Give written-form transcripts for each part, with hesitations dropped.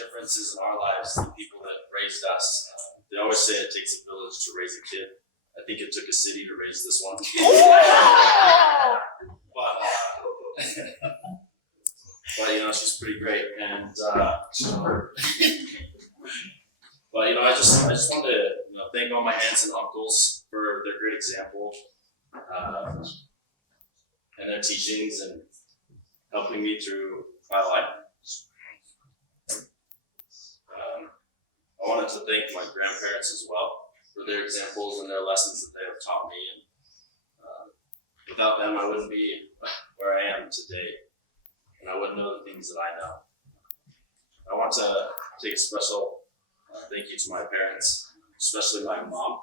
differences in our lives, the people that raised us. They always say it takes a village to raise a kid. I think it took a city to raise this one. But she's pretty great, and but I just wanted to thank all my aunts and uncles for their great example and their teachings and helping me through my life. I wanted to thank my grandparents as well for their examples and their lessons that they have taught me. And without them, I wouldn't be where I am today, and I wouldn't know the things that I know. I want to take a special thank you to my parents, especially my mom.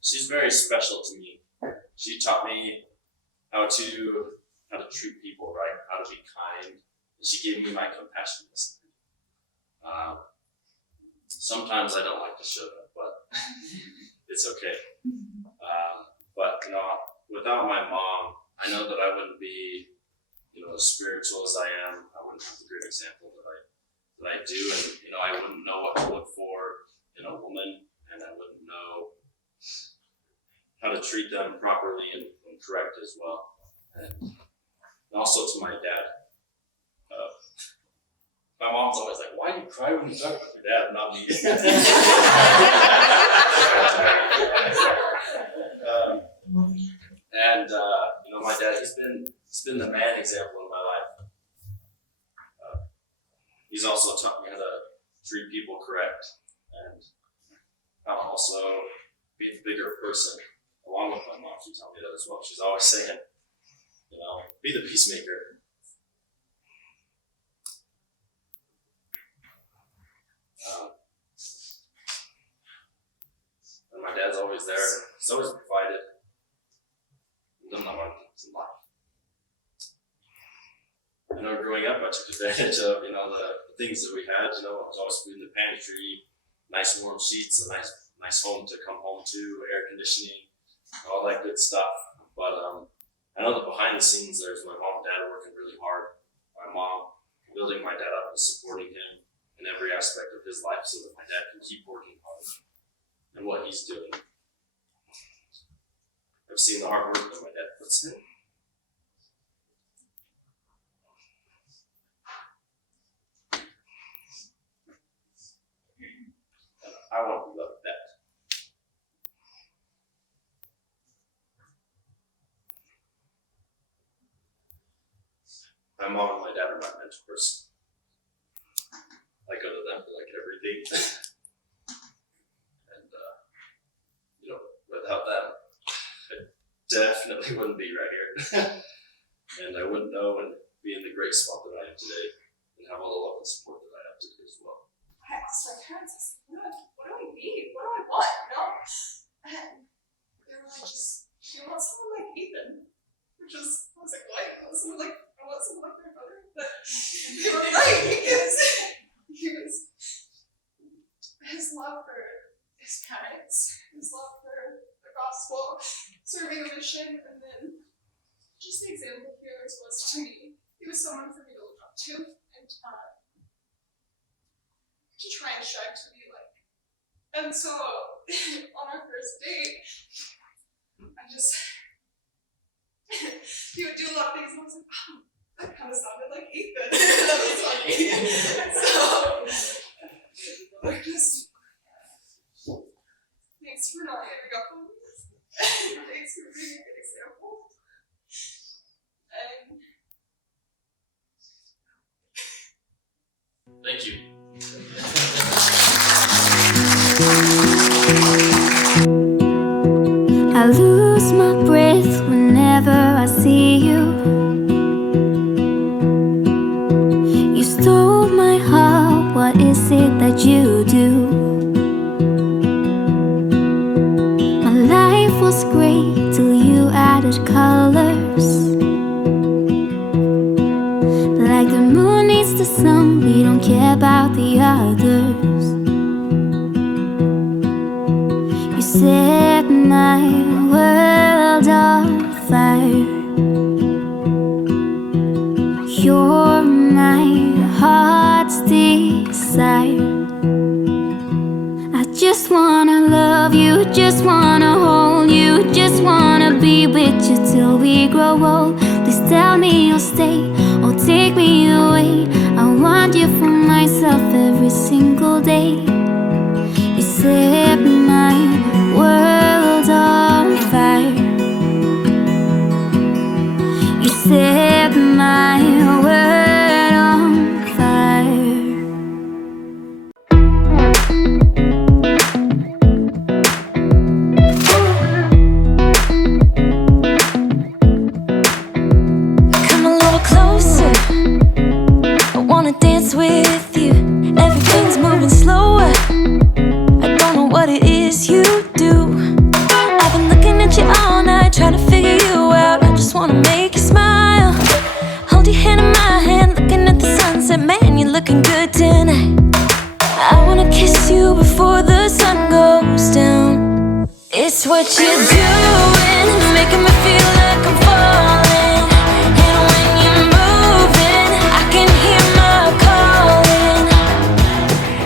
She's very special to me. She taught me how to treat people right, how to be kind, and she gave me my compassionate. Sometimes I don't like to show that, but it's okay. But without my mom, I know that I wouldn't be as spiritual as I am. I wouldn't have the great example that I do, and I wouldn't know what to look for in a woman, and I wouldn't know how to treat them properly and correct as well. And also to my dad. My mom's always like, "Why do you cry when you talk about your dad, not me?" My dad, he's been the man example in my life. He's also taught me how to treat people correct, and how to also be the bigger person. Along with my mom, she taught me that as well. She's always saying, be the peacemaker. And my dad's always there. He's always provided. He doesn't know what it's in life. Growing up, I took advantage of the things that we had. I was always food in the pantry, nice warm sheets, a nice home to come home to, air conditioning, all that good stuff. But I know that behind the scenes, there's my mom and dad working really hard. My mom building my dad up and supporting him in every aspect of his life so that my dad can keep working hard and what he's doing. I've seen the hard work that my dad puts in. I want to be like that. My mom and my dad are my mentors. I go to them for everything. And without them, I definitely wouldn't be right here. And I wouldn't know and be in the great spot that I am today and have all the love and support that I have today as well. I asked my parents, what do we need? What do I want? And they were like, you want someone like Ethan? I was like, what? I want someone like my brother. But they were right, because his love for his parents, his love for the gospel, serving a mission, and then just the example he always was to me. He was someone for me to look up to and to try and strive to be like. And so on our first date, he would do a lot of things, and I was like, that kind of sounded like Ethan. That was funny. So thanks for not giving up on this. Thanks for being a good example. And thank you. I lose my breath whenever I see you. You stole my heart, what is it that you do? My life was great till you added colors. Like the moon needs the sun, we don't care about the others. You said wanna hold you, just wanna be with you till we grow old. Please tell me you'll stay or take me away. I want you for myself every single day. You set my world on fire. You set my world on fire. Come a little closer, I wanna dance with you. Everything's moving slower, I don't know what it is you do. I've been looking at you all night, trying to figure you out. I just wanna make you smile. Hold your hand in my hand, looking at the sunset. Man, you're looking good tonight. I wanna kiss you before the sun goes down. It's what you're doing, making me feel like I'm falling. And when you're moving, I can hear my calling.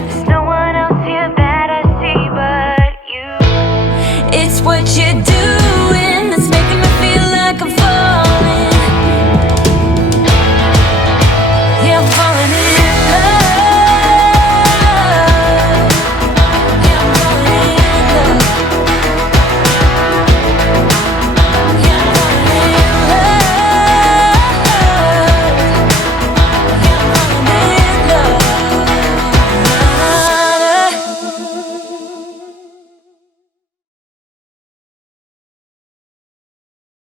There's no one else here that I see but you. It's what you do.